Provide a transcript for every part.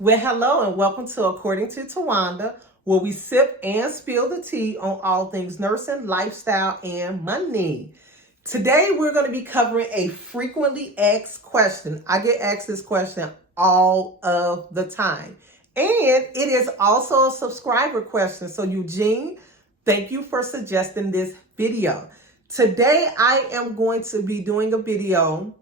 Well, hello and welcome to According to Tawanda, where we sip and spill the tea on all things nursing, lifestyle, and money. Today, we're going to be covering a frequently asked question. I get asked this question all of the time. And it is also a subscriber question. So, Eugene, thank you for suggesting this video. Today, I am going to be doing a video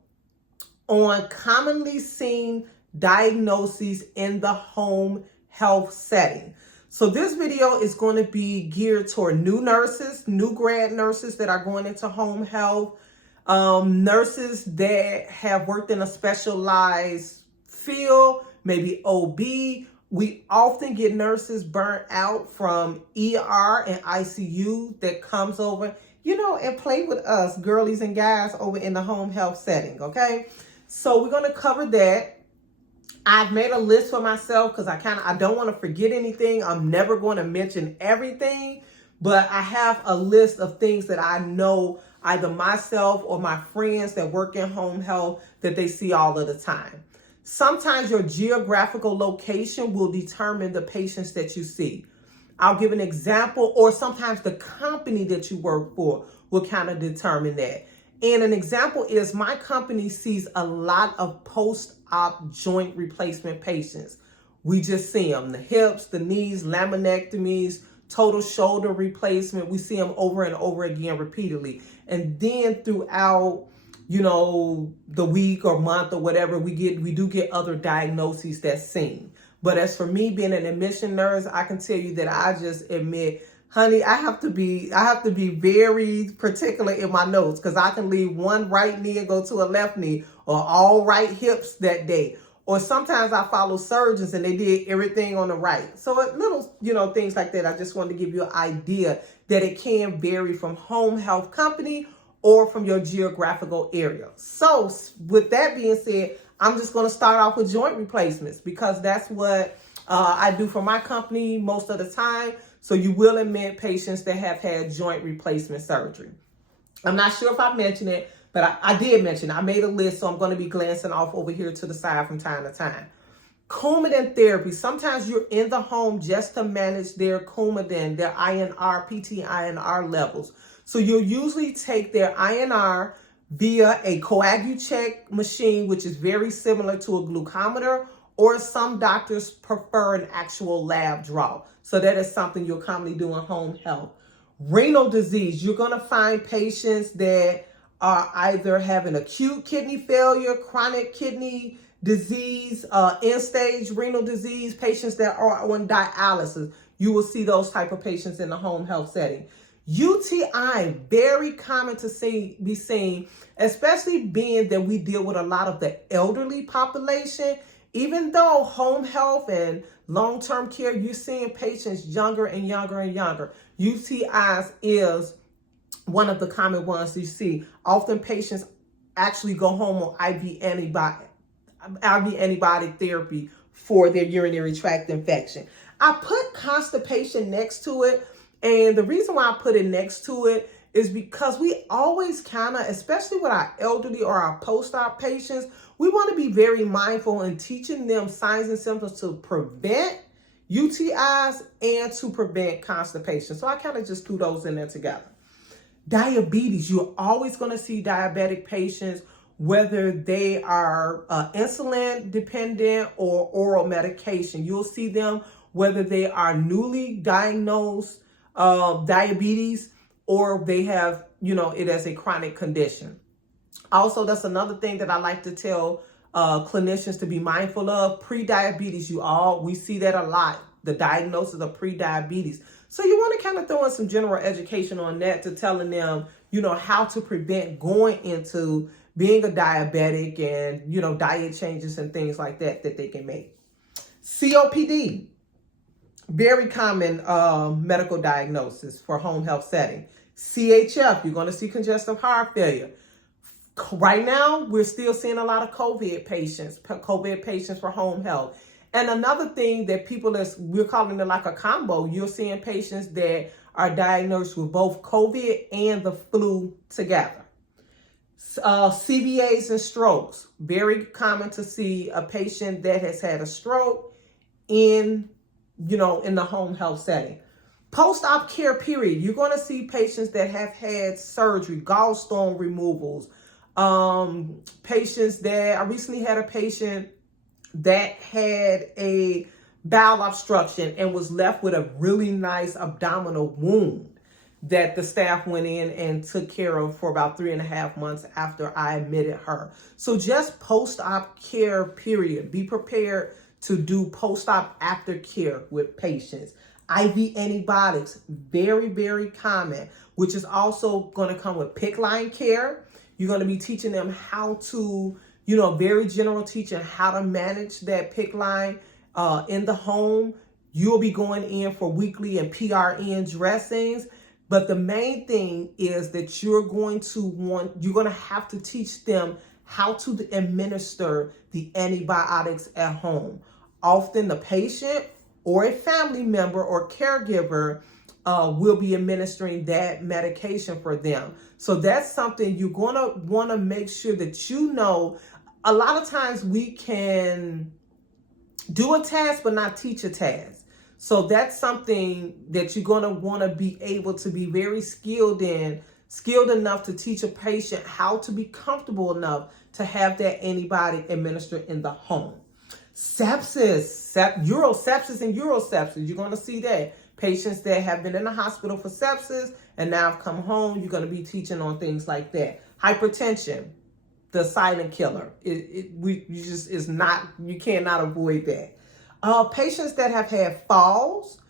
on commonly seen diagnoses in the home health setting. So this video is going to be geared toward new nurses, new grad nurses that are going into home health, nurses that have worked in a specialized field, maybe OB. We often get nurses burnt out from ER and ICU that comes over, and play with us, girlies and guys, over in the home health setting, okay? So we're going to cover that. I've made a list for myself because I don't want to forget anything. I'm never going to mention everything, but I have a list of things that I know either myself or my friends that work in home health that they see all of the time. Sometimes your geographical location will determine the patients that you see. I'll give an example, or sometimes the company that you work for will kind of determine that. And an example is my company sees a lot of post-op joint replacement patients. We just see them, the hips, the knees, laminectomies, total shoulder replacement. We see them over and over again repeatedly. And then throughout, the week or month or whatever, we do get other diagnoses that's seen. But as for me being an admission nurse, I can tell you that I just admit, honey, I have to be very particular in my notes because I can leave one right knee and go to a left knee, or all right hips that day. Or sometimes I follow surgeons and they did everything on the right. So little, things like that. I just wanted to give you an idea that it can vary from home health company or from your geographical area. So with that being said, I'm just going to start off with joint replacements because that's what I do for my company most of the time. So you will admit patients that have had joint replacement surgery. I'm not sure if I mentioned it, but I did mention it. I made a list, so I'm going to be glancing off over here to the side from time to time. Coumadin therapy. Sometimes you're in the home just to manage their Coumadin, their INR, PT-INR levels. So you'll usually take their INR via a Coagucheck machine, which is very similar to a glucometer, or some doctors prefer an actual lab draw. So that is something you'll commonly do in home health. Renal disease. You're going to find patients that are either having acute kidney failure, chronic kidney disease, end-stage renal disease, patients that are on dialysis. You will see those type of patients in the home health setting. UTI, very common to be seen, especially being that we deal with a lot of the elderly population. Even though home health and long-term care, you're seeing patients younger and younger and younger. UTIs is one of the common ones you see. Often patients actually go home on IV antibiotic therapy for their urinary tract infection. I put constipation next to it. And the reason why I put it next to it is because we always especially with our elderly or our post-op patients, we want to be very mindful in teaching them signs and symptoms to prevent UTIs and to prevent constipation. So I kind of just threw those in there together. Diabetes, you're always going to see diabetic patients, whether they are insulin dependent or oral medication. You'll see them whether they are newly diagnosed diabetes or they have, it as a chronic condition. Also, that's another thing that I like to tell clinicians to be mindful of. Pre-diabetes, we see that a lot, the diagnosis of pre-diabetes. So you want to kind of throw in some general education on that to telling them, how to prevent going into being a diabetic and, diet changes and things like that they can make. COPD, very common medical diagnosis for home health setting. CHF, you're going to see congestive heart failure. Right now, we're still seeing a lot of COVID patients for home health. And another thing that we're calling it like a combo, you're seeing patients that are diagnosed with both COVID and the flu together. CVAs and strokes. Very common to see a patient that has had a stroke in, in the home health setting. Post-op care period. You're going to see patients that have had surgery, gallstone removals, patients that, I recently had a patient that had a bowel obstruction and was left with a really nice abdominal wound that the staff went in and took care of for about 3.5 months after I admitted her. So just post-op care period. Be prepared to do post-op aftercare with patients. IV antibiotics, very, very common, which is also going to come with PICC line care. You're going to be teaching them how to, very general teaching how to manage that PICC line in the home. You'll be going in for weekly and PRN dressings. But the main thing is that you're going to have to teach them how to administer the antibiotics at home. Often the patient or a family member or caregiver will be administering that medication for them. So that's something you're going to want to make sure that you know. A lot of times we can do a task but not teach a task. So that's something that you're going to want to be able to be very skilled enough to teach a patient how to be comfortable enough to have that antibiotic administered in the home. Sepsis, sepsis and urosepsis. You're going to see that. Patients that have been in the hospital for sepsis and now have come home, you're going to be teaching on things like that. Hypertension, the silent killer. You cannot avoid that. Patients that have had falls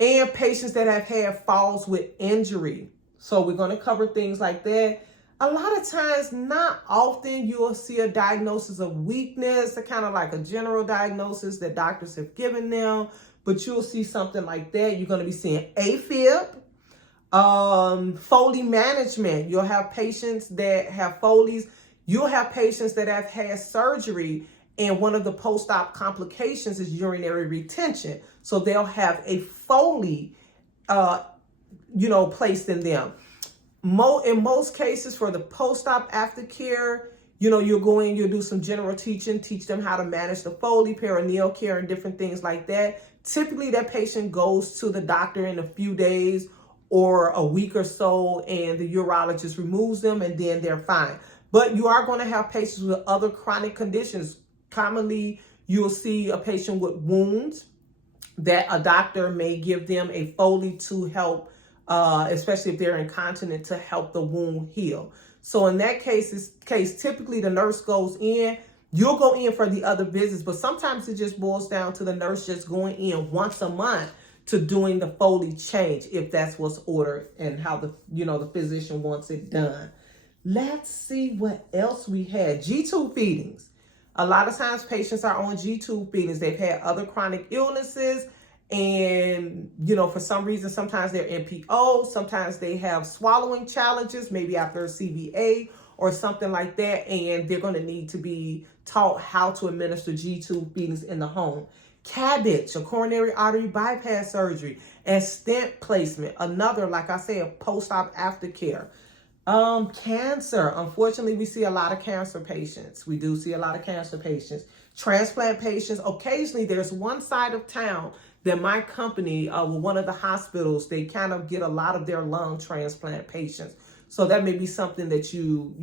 and patients that have had falls with injury. So we're going to cover things like that. A lot of times, not often, you'll see a diagnosis of weakness, kind of like a general diagnosis that doctors have given them, but you'll see something like that. You're going to be seeing AFib, Foley management. You'll have patients that have Foleys. You'll have patients that have had surgery, and one of the post-op complications is urinary retention. So they'll have a Foley, placed in them. In most cases, for the post-op aftercare, you'll go in, you'll do some general teaching, teach them how to manage the Foley, perineal care, and different things like that. Typically, that patient goes to the doctor in a few days or a week or so, and the urologist removes them, and then they're fine. But you are going to have patients with other chronic conditions. Commonly, you'll see a patient with wounds that a doctor may give them a Foley to help, especially if they're incontinent, to help the wound heal. So in that case, typically the nurse goes in. You'll go in for the other visits, but sometimes it just boils down to the nurse just going in once a month to doing the Foley change, if that's what's ordered and how the physician wants it done. Let's see what else we had. G-tube feedings. A lot of times patients are on G-tube feedings. They've had other chronic illnesses, and, for some reason, sometimes they're NPO, sometimes they have swallowing challenges, maybe after a CVA or something like that, and they're going to need to be taught how to administer G-tube feedings in the home. CABG, a coronary artery bypass surgery, and stent placement, another, like I said, post-op aftercare. Cancer. Unfortunately, we see a lot of cancer patients. We do see a lot of cancer patients. Transplant patients. Occasionally, there's one side of town that my company, with one of the hospitals, they kind of get a lot of their lung transplant patients. So that may be something that you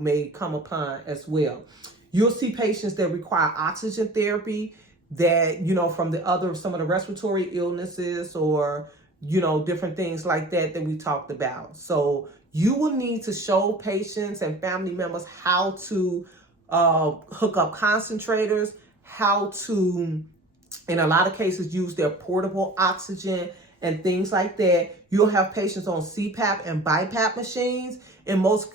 may come upon as well. You'll see patients that require oxygen therapy that, from some of the respiratory illnesses or, different things like that we talked about. So you will need to show patients and family members how to hook up concentrators, how to, in a lot of cases, use their portable oxygen and things like that. You'll have patients on CPAP and BiPAP machines. In most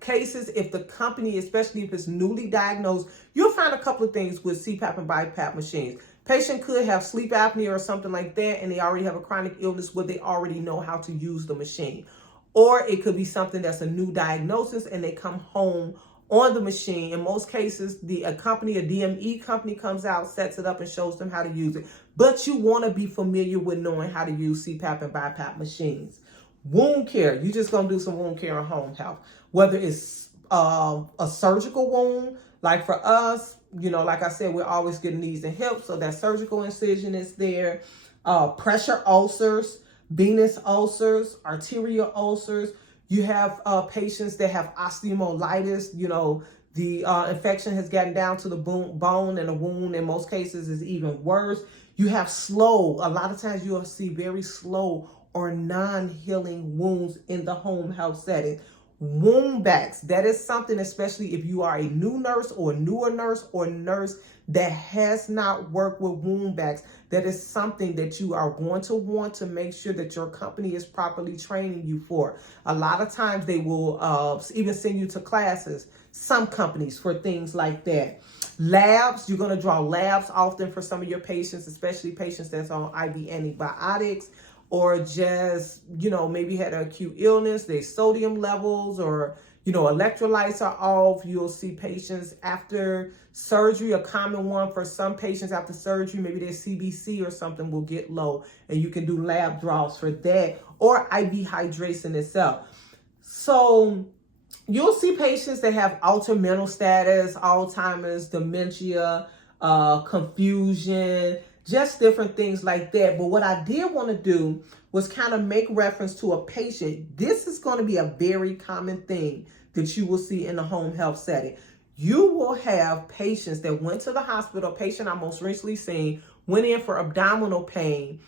cases, if the company, especially if it's newly diagnosed, you'll find a couple of things with CPAP and BiPAP machines. Patient could have sleep apnea or something like that, and they already have a chronic illness where they already know how to use the machine. Or it could be something that's a new diagnosis and they come home on the machine. In most cases, a DME company comes out, sets it up, and shows them how to use it. But you want to be familiar with knowing how to use CPAP and BiPAP machines. Wound care. You're just going to do some wound care in home health. Whether it's a surgical wound, Like for us, like I said, we're always getting knees and hips. So that surgical incision is there. Pressure ulcers, venous ulcers, arterial ulcers. You have patients that have osteomyelitis. The infection has gotten down to the bone, and the wound in most cases is even worse. You have slow. A lot of times you'll see very slow or non-healing wounds in the home health setting. Wound backs. That is something, especially if you are a new nurse or newer nurse or nurse that has not worked with wound backs, that is something that you are going to want to make sure that your company is properly training you for. A lot of times they will even send you to classes, some companies, for things like that. Labs, you're going to draw labs often for some of your patients, especially patients that's on IV antibiotics, or just, maybe had an acute illness, their sodium levels or, electrolytes are off. You'll see patients after surgery. A common one for some patients after surgery, maybe their CBC or something will get low, and you can do lab draws for that, or IV hydration itself. So you'll see patients that have altered mental status, Alzheimer's, dementia, confusion, just different things like that. But what I did want to do was kind of make reference to a patient. This is going to be a very common thing that you will see in the home health setting. You will have patients that went to the hospital. A patient I most recently seen went in for abdominal pain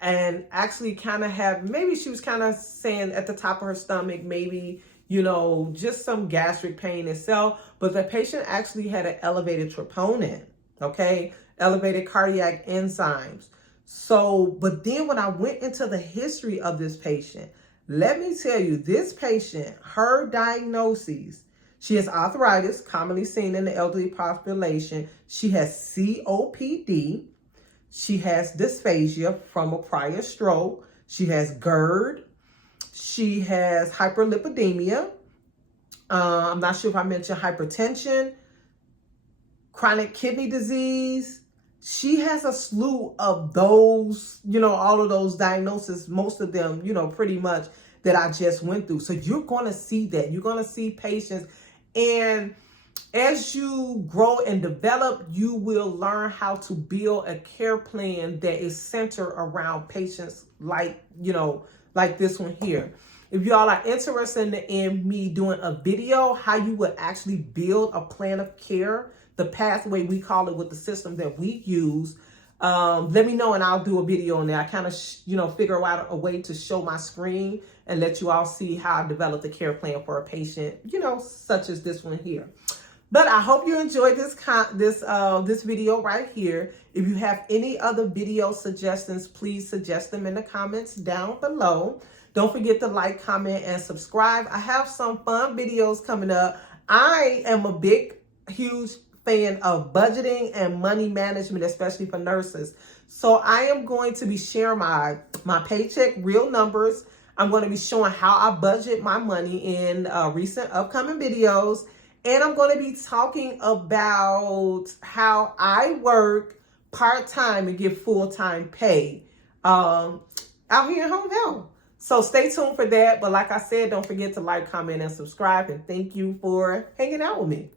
and actually kind of maybe she was kind of saying at the top of her stomach, maybe, just some gastric pain itself. But the patient actually had an elevated troponin, okay? Elevated cardiac enzymes. So, but then when I went into the history of this patient, let me tell you, this patient, her diagnoses, she has arthritis, commonly seen in the elderly population. She has COPD. She has dysphagia from a prior stroke. She has GERD. She has hyperlipidemia. I'm not sure if I mentioned hypertension, chronic kidney disease. She has a slew of those, all of those diagnoses, most of them, pretty much that I just went through. So you're going to see that. You're going to see patients. And as you grow and develop, you will learn how to build a care plan that is centered around patients like, like this one here. If y'all are interested in me doing a video, how you would actually build a plan of care, the pathway we call it with the system that we use, let me know and I'll do a video on there. I kind of, figure out a way to show my screen and let you all see how I developed the care plan for a patient, such as this one here. But I hope you enjoyed this video right here. If you have any other video suggestions, please suggest them in the comments down below. Don't forget to like, comment, and subscribe. I have some fun videos coming up. I am a huge fan of budgeting and money management, especially for nurses. So I am going to be sharing my paycheck, real numbers. I'm going to be showing how I budget my money in recent upcoming videos. And I'm going to be talking about how I work part-time and get full-time pay out here in home health. So stay tuned for that. But like I said, don't forget to like, comment, and subscribe. And thank you for hanging out with me.